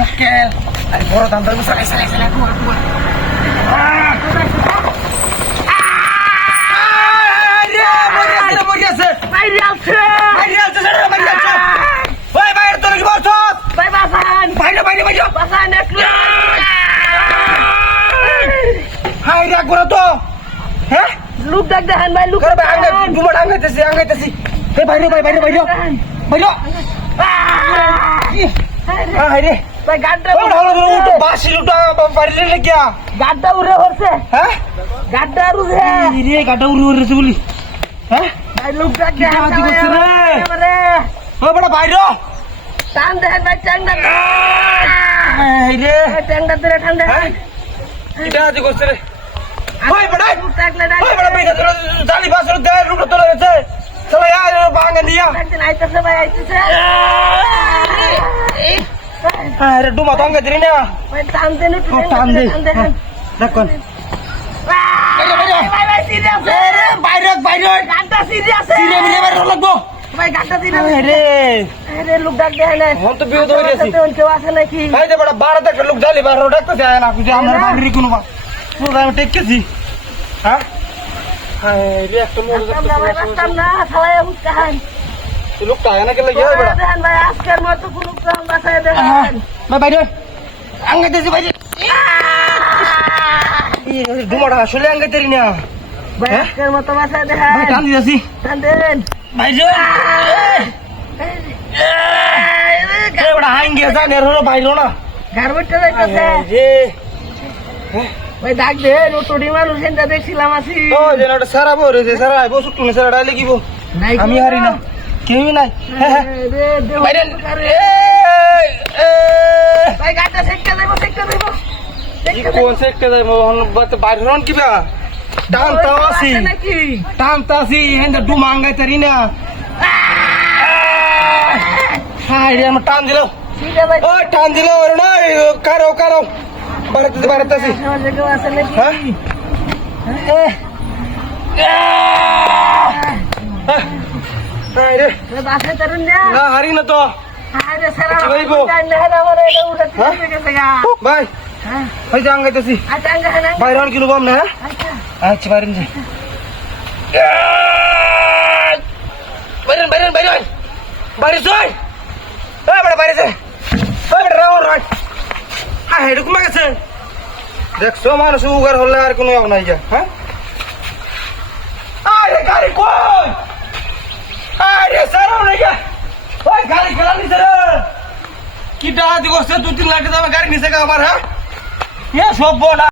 মক্কেল আরে বড় দাম ধরবো সালাই সালাই সালাই কুয়া কুয়া লুক ডাক দেখান ভাই লুক আঙ্গাইতেছি বাইরে বাইরে বাইরে বাইরে রে ভাই গাড়টা বাসি লুটা বাড়িতে লেগিয়া গাড়টা উড়ে পড়ছে হ্যাঁ গাড়টা উড়ে রে গাড়টা উড়ে উড়েছে বলি হ্যাঁ ভাই লুক ডাক দেখান কি করছিস রে? ও বড় বাইরে টান দেখান ভাই টাংটা রে টাংটা ধরে ঠান্ডা এটা আজ করছে রে ওই বড় লুক ডাকলে ওই বড় বেটা জানি বাসর দে লুটা তোলা গেছে চলো আর বাঙ্গা নিয়া একদিন আইতেছে ভাই আইতেছে আরে ডুমা তো আঙ্গা দিলি না ভাই টান দেন একটু টান দে দেখান দেখুন ভাই ভাই সিরিয়াস বাইরে বাইরে গাড়টা সিরিয়াস সিরে মিলে বাইরে লাগবো ভাই গাড়টা দিন রে আরে লুক ডাক দেখান হন তো বিয়ে হয়ে গেছে কেউ আছে নাকি এই যে বড় 12 থেকে লোক জালি বাইরে ডাকতে যায় না কিছু আমরা বাইরে কোনো বা পুরো আমি টেকেছি হ্যাঁ রে একটা মোড় রাস্তাম না সবাই উঠতেন লোকটা এনে কে লাগে বড় দেখান ভাই আজকের মতো কোনো প্রাণ বাঁচায় দেখান বাইরে আঙ্গাইতেছি বাইরে এই ডুমাটা আসলে আঙ্গাইতেরি না ভাই আজকের মতো বাঁচায় দেখান ভাই টান দিয়েছি টান দেন বাইরে এ বড় হাঙ্গে জানে হলো বাইরে না ঘর বইতে যাইতেছে রে ভাই ডাক দেন ও তোরি মানুষ এনটা দেখছিলাম আসি ও যেটা সারা বরে যে সারা বসু টুনে সারা ডালে কিবো আমি হারি না কেউই নাই বাইরে ভাই গাড়টা সেকতে দেবো কি কোন সেক্টর যায় মোহন বাত বাইরে রন কিবা টান তাসি নাকি টান তাসি হেন্দা ডুমা আঙ্গাইতারি না হাই রে আমি টান দিলো ঠিক আছে ভাই ও টান দিলো ওর না কারো কারো বাড়াতে বাড়াতেছি সমাজে কেউ আছে নাকি হ্যাঁ হাই রে বাসে তরুণ না না হারি না তো আরে সারা ভাইবো। নেহারা বলে এটা উঠাতে হ্যাঁ? গেছে গা ভাই হ্যাঁ ভাই আঙ্গাইতেছি আচ্ছা আঙ্গা না বাইরে রন কিলো বাম না আচ্ছা আচ্ছা বাইরে যে বাইরে বাইরে বাইরে বাইরে যাই এই বড় বাইরে যাই এই বড় রাও রাই হ্যাঁ হেডু কমা গেছে দেখছো মানুষ উগার হলে আর কোনো ইয়া নাই যা হ্যাঁ আরে গাড়ি কই আরে সারাও নাই যা ওই গাড়ি খেলা নিছে রে কি ডাহা দিবস 2-3 লাখ টাকা গাড়ি নিছে গা আমার হ্যাঁ এ সব বড়